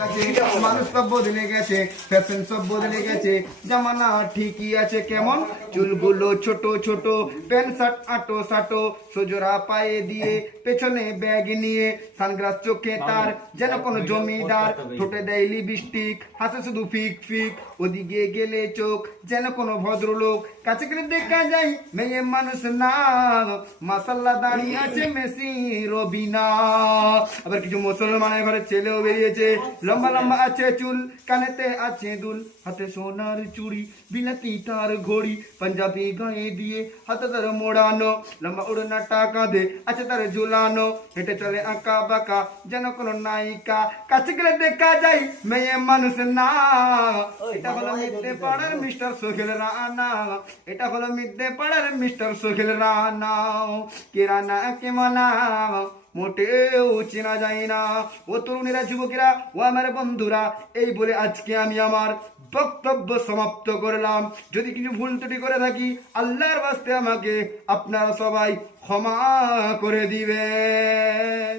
মানুষ সব বদলে গেছে, ফ্যাশন সব বদলে গেছে, জামানা ঠিকই আছে কেমন, চুলগুলো ছোট ছোট, প্যান্ট শার্ট আটো সাটো, সোজরা পায়ে দিয়ে পেছনে ব্যাগ নিয়ে, সানগ্লাস চোখে তার যেন কোনো জমিদার, ঠোঁটে দেয় লিপস্টিক, হাসে শুধু ফিক ফিক, ওদিকে গেলে চোখ যেন কোনো ভদ্রলোক, কাছে গেলে দেখা যায় মেয়ে মানুষ না, মাসাল্লাহ দাঁড়িয়ে আছে মেসি রবিনা। আবার কিছু মুসলমানের ঘরে ছেলেও বেরিয়েছে, লম্বা লম্বা আছে চুল, কানেতে আছে দুল, হাতে সোনার চুড়ি, বিলাতি তার ঘড়ি, পাঞ্জাবি গায়ে দিয়ে হাতে তার মোড়ানো, লম্বা উড়না টাকা দে আছে তার ঝুলানো, হেঁটে চলে আঁকা বাঁকা যেন কোনো নায়িকা, কাছে গেলে দেখা যায় মেয়ে মানুষ না। এটা হলো মিথ্যে পাড়ার মিস্টার সোহেল রানা, এটা হলো মিথ্যে পাড়ার মিস্টার সোহেল রানা। কে রানা কে মানা মোটেও চেনা যায় না। ও তরুণীরা, যুবকেরা, ও আমার বন্ধুরা, এই বলে আজকে আমি আমার বক্তব্য সমাপ্ত করলাম। যদি কিছু ভুল ত্রুটি করে থাকি আল্লাহর বাস্তে আমাকে আপনারা সবাই ক্ষমা করে দিবেন।